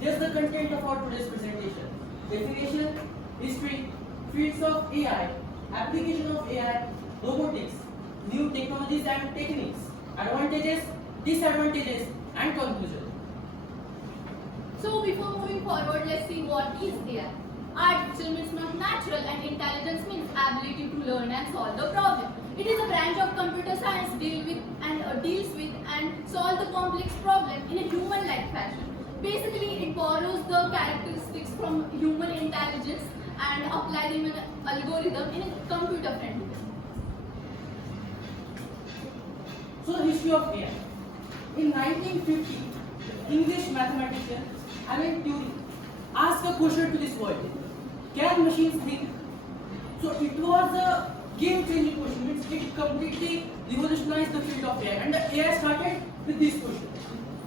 Here's the content of our today's presentation. Definition, history, fields of AI, application of AI, robotics, new technologies and techniques, advantages, disadvantages and conclusion. So before moving forward, let's see what is AI. Artificial means not natural and intelligence means ability to learn and solve the problem. It is a branch of computer science deals with and solve the complex problem in a human-like fashion. Basically, it borrows the characteristics from human intelligence and apply them in an algorithm in a computer-friendly way. So the history of AI. In 1950, English mathematician Alan Turing asked a question to this world. Can machines think? So it was a game-changing question. It completely revolutionized the field of AI. And the AI started with this question.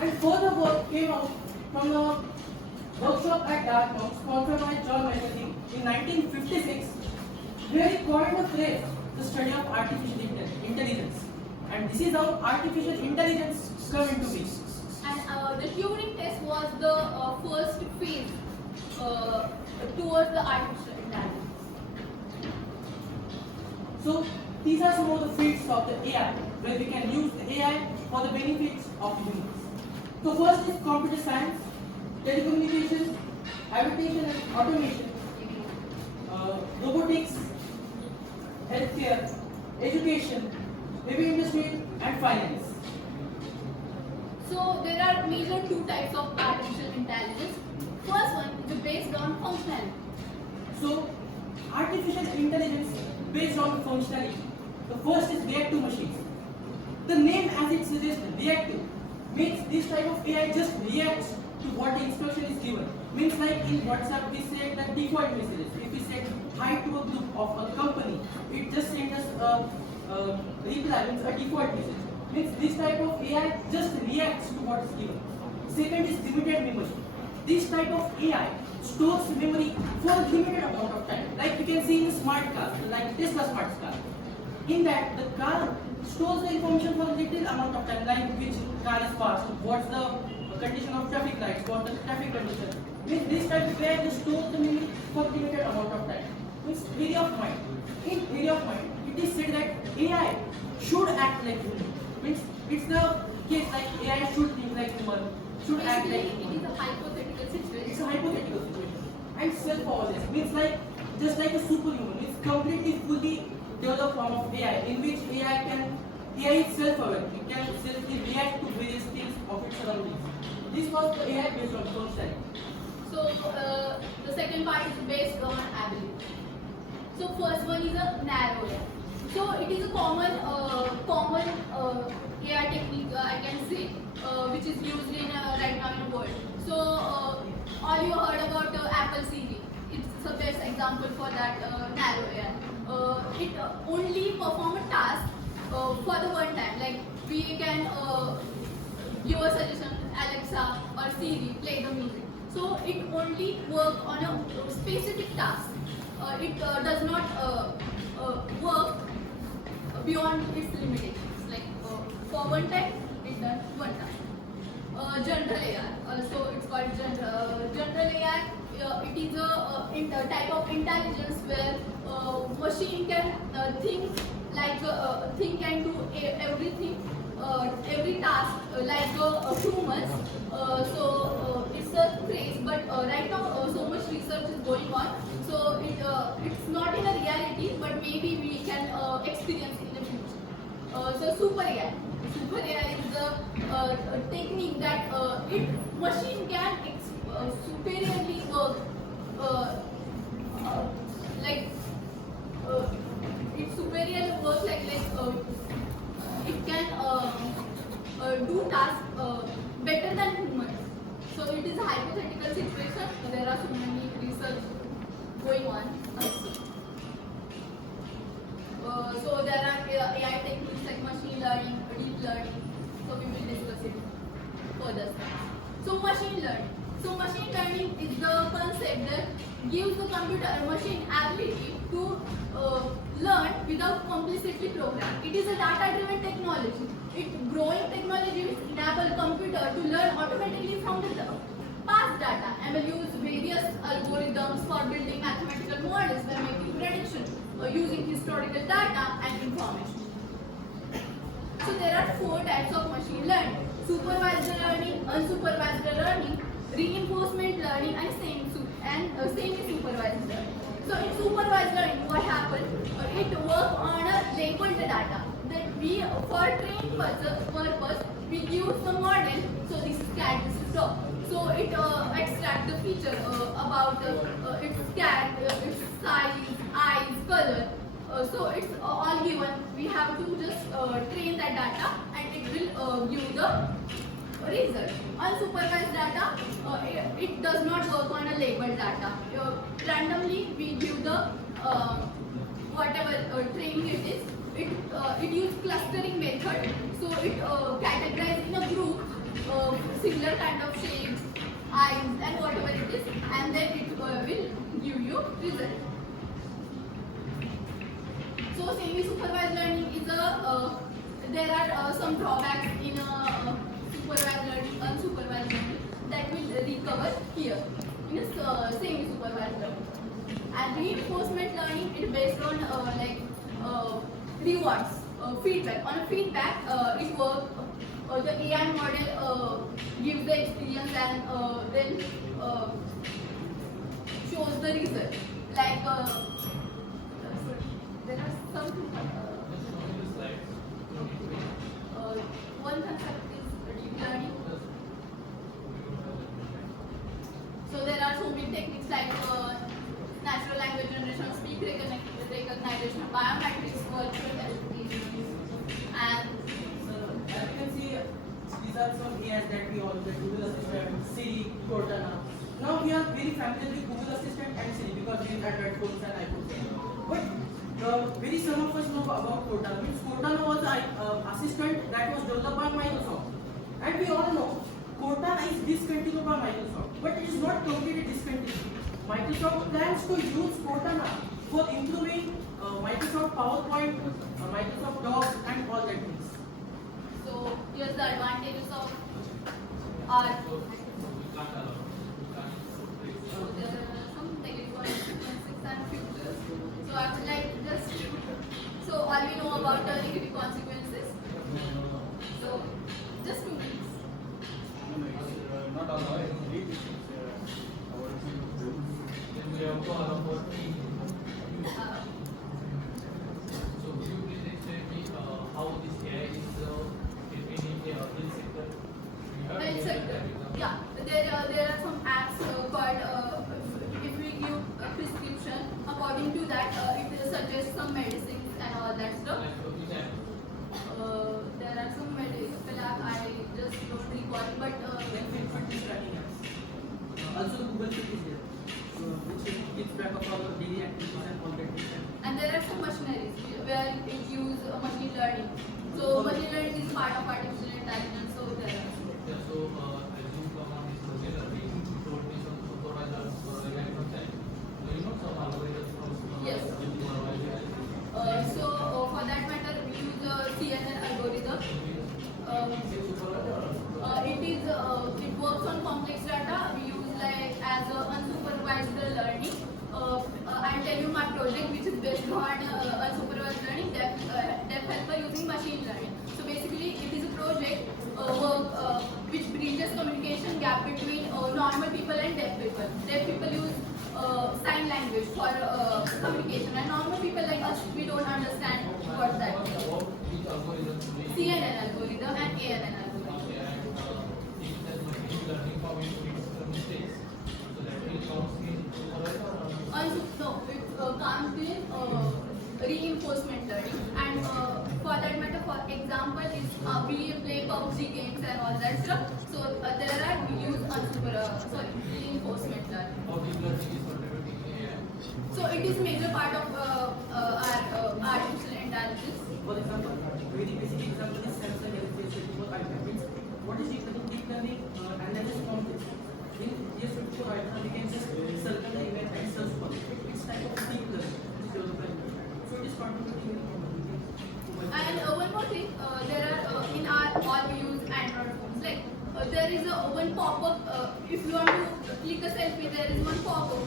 And further work came out from a workshop at Dartmouth sponsored by John McAfee in 1956, where he coined the phrase, the study of artificial intelligence. And this is how artificial intelligence come into being. And the Turing test was the first phase towards the artificial intelligence. So these are some of the fields of the AI where we can use the AI for the benefits of humans. So first is computer science, telecommunications, habitation and automation, robotics, healthcare, education, heavy industry and finance. So there are major two types of artificial intelligence. First one is based on functionality. So artificial intelligence based on functionality. The first is reactive machines. The name as it suggests, reactive, means this type of AI just reacts to what the instruction is given. Means like in WhatsApp we say that default messages. If we say hi to a group of a company, it just sends us a reply, means a default message. Means this type of AI just reacts to what is given. Second is limited memory. This type of AI stores memory for a limited amount of time. Like you can see in the smart car, like Tesla smart car. In that, the car stores the information for a little amount of time, like which car is fast, what's the condition of traffic lights, what's the traffic condition. Means this type of AI just stores the memory for a limited amount of time. Means theory of mind. In theory of mind, it is said that AI should act like human. Means it's the case like AI should think like human, should act like Basically, human. it is a hypothetical situation. It's a hypothetical situation. And self-awareness means like just like a superhuman. It's completely fully developed form of AI in which AI is self-aware. It can selfly react to various things of its surroundings. This was the AI based on functionality. So the second part is based on ability. So first one is a narrow AI. So it is a common AI technique I can say which is used in right now in the world. So all you heard about Apple Siri. It's the best example for that narrow AI. It only perform a task for the one time. Like we can give a suggestion, Alexa or Siri, play the music. So it only work on a specific task. It does not work beyond its limitations. Like for one time, it does one time. General AI, also it's called general AI. It is a type of intelligence where machine can think and do everything, every task like humans. So it's a phrase, but right now so much research is going on. So it's not in a reality, but maybe we can experience in the future. So super AI. Super AI is the technique that machine can superiorly work like it superior work like it can do tasks better than humans. So it is a hypothetical situation. There are so many research going on. So there are AI techniques like machine learning, deep learning. So we will discuss it further. So machine learning. So machine learning is the concept that gives the computer or machine ability to learn without complicitly programmed. It is a data-driven technology. It growing technology which enable computer to learn automatically from the past data algorithms for building mathematical models by making predictions using historical data and information. So there are 4 types of machine learning: supervised learning, unsupervised learning, reinforcement learning, and semi-supervised learning. So in supervised learning, what happens? It works on a labeled data that we, for training purpose, we use the model. So this is cat, this is dog. So it extracts the feature about its cat, its size, eyes, color. So it's all given. We have to just train that data, and it will give the result. Unsupervised data, it does not work on a labeled data. Randomly, we give the whatever training it is. It uses clustering method, so it categorizes in a group similar kind of shapes, eyes, and whatever it is, and then it will give you result. So semi-supervised learning is a there are some drawbacks in supervised learning, unsupervised learning that will recover here in a semi-supervised learning. And reinforcement learning is based on rewards, feedback. On a feedback, it works. The AI model gives the experience and then shows the result. Like there are some. One concept is deep learning. So there are so many techniques like natural language generation, speech recognition, biometrics, virtual verification, and as you can see, these are some AIs that we all get: Google Assistant, Siri, Cortana. Now we are very familiar with Google Assistant and Siri because we had Android phones and iPhones. But very some of us know about Cortana. Means Cortana was an assistant that was developed by Microsoft, and we all know Cortana is discontinued by Microsoft, but it is not completely discontinued. Microsoft plans to use Cortana for improving Microsoft PowerPoint, Microsoft Docs, and all that things. so here's the advantages of our. So there are some technical consequences and futures. So I would like just so all we know about the negative consequences. So just 2 minutes. Not all the way. Then we have to allow for Uh, So could you please explain me how this AI is helping in the health sector? Health sector. Yeah, there are some apps called if we give a prescription, according to that it suggests some medicines and all that stuff. Like which app? There are some medical app I just don't recall, but Then fitness tracking apps. Also Google Fit is there, which keeps track of our daily activities and all that things. and there are some machineries where it use machine learning. So machine learning is part of artificial intelligence. So there are. Yeah, so as you come on this machine learning, you told me some supervisor for a guy from time. So you know some algorithms from Yes. supervisor. For that matter, we use CNN algorithm. It works on complex data. We use like as unsupervised learning. I'll tell you my project, which is based on unsupervised learning, deaf helper using machine learning. So basically, it is a project which bridges communication gap between normal people and deaf people. Deaf people use sign language for communication, and normal people like us, we don't understand what that means. Which algorithm do we use? CNN algorithm and ANN algorithm. Okay, and if that machine learning how it fixes the mistakes, so that will count in supervisor or No, it comes in reinforcement learning, and for that matter, for example, is we play PUBG games and all that stuff. So there are we use reinforcement learning. how deep learning is contributing in AI. So it is major part of our artificial intelligence. For example, very basic example is Samsung Galaxy S24 iPad. Means what is deep learning? Deep learning analysis from this. In S24 iPad, we can just circle the event and search for it. It's type of deep learning which is developed by Google. So it is contributing And one more thing, there are in our all we use Android phones. Like there is a one pop-up. If you want to click a selfie, there is one pop-up.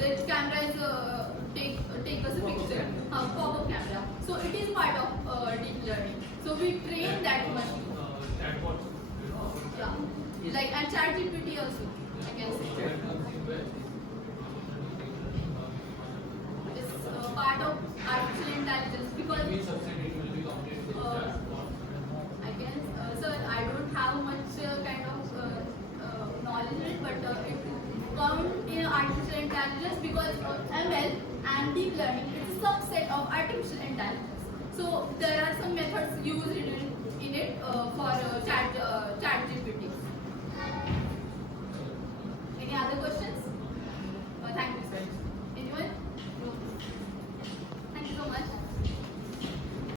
The camera is take us a picture. Pop-up camera. So it is part of deep learning. So we train that machine. Chatbots, you know. Yeah. Like and ChatGPT also. I can say. It's part of artificial intelligence because. Maybe subsidy will be completed with chatbot. I guess, sir, I don't have much kind of knowledge in it, but it comes in artificial intelligence because ML and deep learning is a subset of artificial intelligence. So there are some methods used in it for